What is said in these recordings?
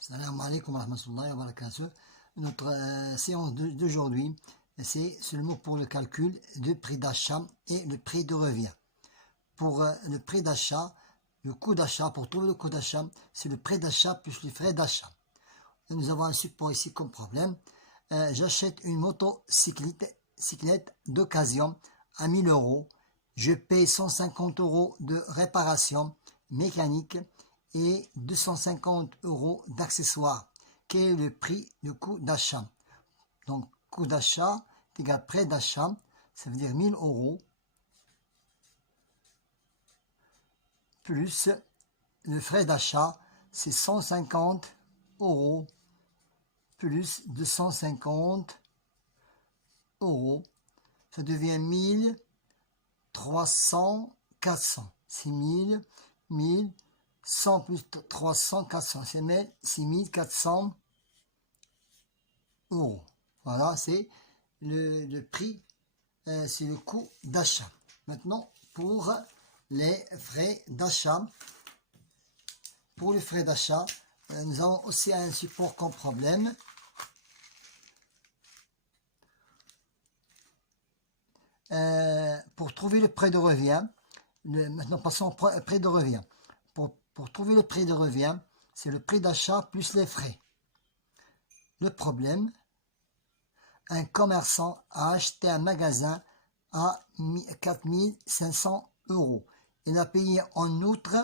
Salam alaikum wa rahmatullahi wa barakatuh. Notre séance d'aujourd'hui, c'est seulement pour le calcul du prix d'achat et le prix de revient. Pour le prix d'achat, le coût d'achat, pour trouver le coût d'achat, c'est le prix d'achat plus les frais d'achat. Nous avons un support ici comme problème. J'achète une motocyclette d'occasion à 1000 euros. Je paye 150 euros de réparation mécanique et 250 euros d'accessoires. Quel est le prix, le coût d'achat? Donc, coût d'achat est égal à prix d'achat, ça veut dire 1000 euros, plus le frais d'achat, c'est 150 euros, plus 250 euros, ça devient 1300, 400, c'est 1000, 100 plus 300, 400, c'est 6400 euros. Voilà, c'est le prix, c'est le coût d'achat. Maintenant, pour les frais d'achat, nous avons aussi un support comme problème. Pour trouver le prix de revient, maintenant passons au prix de revient. Pour trouver le prix de revient, c'est le prix d'achat plus les frais. Le problème, un commerçant a acheté un magasin à 4500 euros. Il a payé en outre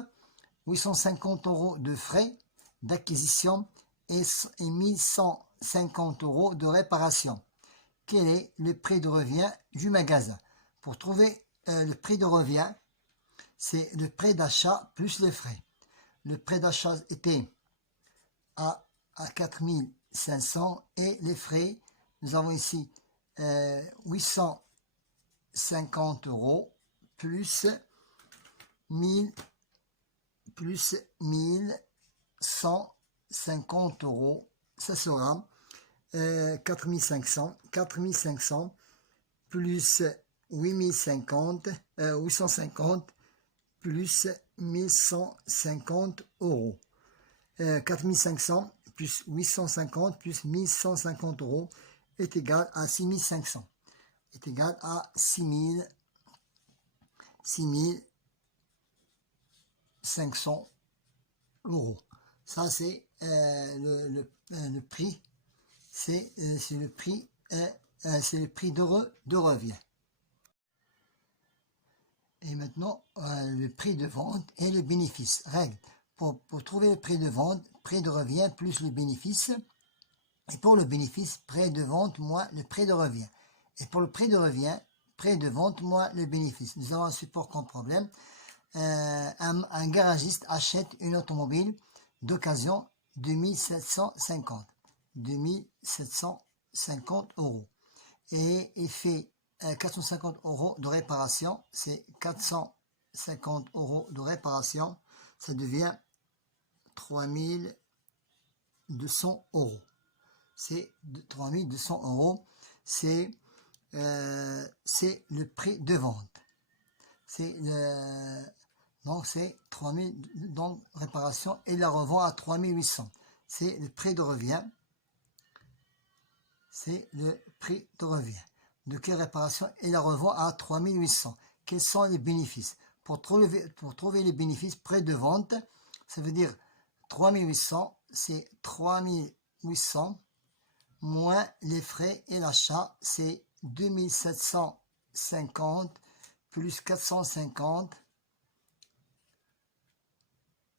850 euros de frais d'acquisition et 1150 euros de réparation. Quel est le prix de revient du magasin? Pour trouver le prix de revient, c'est le prix d'achat plus les frais. Le prix d'achat était à 4500 et les frais, nous avons ici 850 euros plus 1150 euros, ça sera 4500 plus 850 plus 1150 euros. 4500 plus 850 plus 1150 euros est égal à 6500. Est égal à 6500 euros. Ça, c'est le prix. C'est le prix de revient. Et maintenant, le prix de vente et le bénéfice. Règle. Pour trouver le prix de vente, prix de revient plus le bénéfice. Et pour le bénéfice, prix de vente moins le prix de revient. Et pour le prix de revient, prix de vente moins le bénéfice. Nous avons un support comme problème. Un garagiste achète une automobile d'occasion 2750 euros. Et il fait 450 euros de réparation, c'est 450 euros de réparation, ça devient 3200 euros. C'est 3200 euros, c'est le prix de vente. Donc c'est 3000, donc réparation, et la revend à 3800. C'est le prix de revient. C'est le prix de revient. De quelle réparation? Et la revend à 3800. Quels sont les bénéfices? Pour trouver les bénéfices, prix de vente, ça veut dire 3800, c'est 3800 moins les frais et l'achat, c'est 2750 plus 450.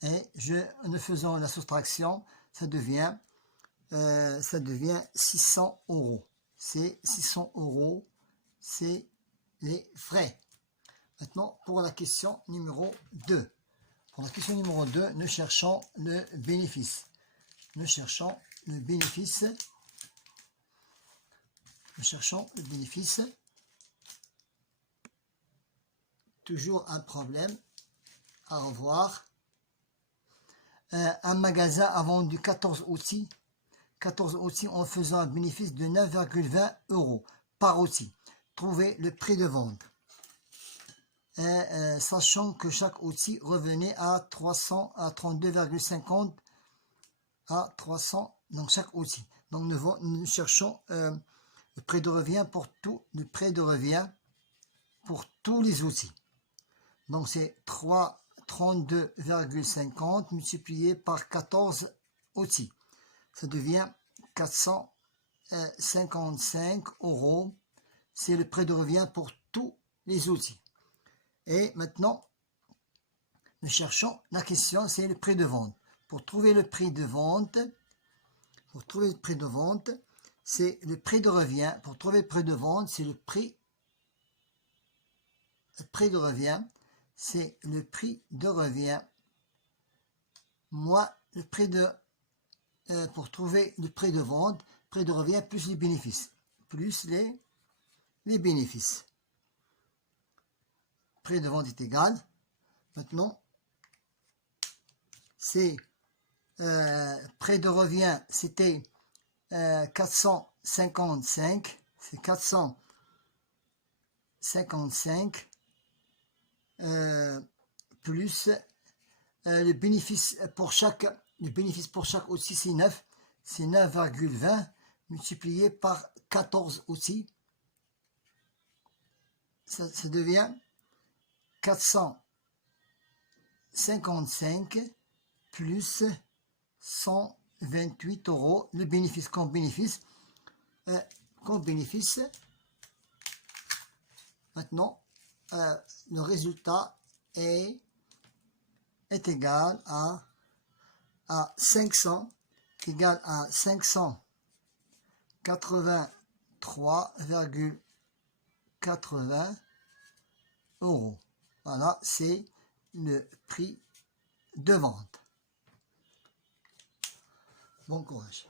Et en faisant la soustraction, ça devient 600 euros. C'est 600 euros, c'est les frais. Maintenant, pour la question numéro 2. Pour la question numéro 2, nous cherchons le bénéfice. Nous cherchons le bénéfice. Toujours un problème à revoir. Un magasin a vendu 14 outils en faisant un bénéfice de 9,20 euros par outil. Trouvez le prix de vente. Sachant que chaque outil revenait à 32,50 à 300 dans chaque outil. Donc nous cherchons le prix de revient pour tous les outils. Donc c'est 32,50 multiplié par 14 outils. Ça devient 455 €. C'est le prix de revient pour tous les outils. Et maintenant, nous cherchons, la question c'est le prix de vente. Pour trouver le prix de vente, c'est le prix de revient. Pour trouver le prix de vente, c'est le prix de revient. C'est le prix de revient. Moi, le prix de pour trouver le prix de vente, prix de revient plus les bénéfices. Plus les bénéfices. Prix de vente est égal. Maintenant, c'est prix de revient, c'était 455. C'est 455 plus le bénéfice pour chaque outil, c'est 9. C'est 9,20 multiplié par 14 outils. Ça devient 455 plus 128 €. Le bénéfice comme bénéfice. Maintenant, le résultat est égal à 583,80 €. Voilà, c'est le prix de vente. Bon courage.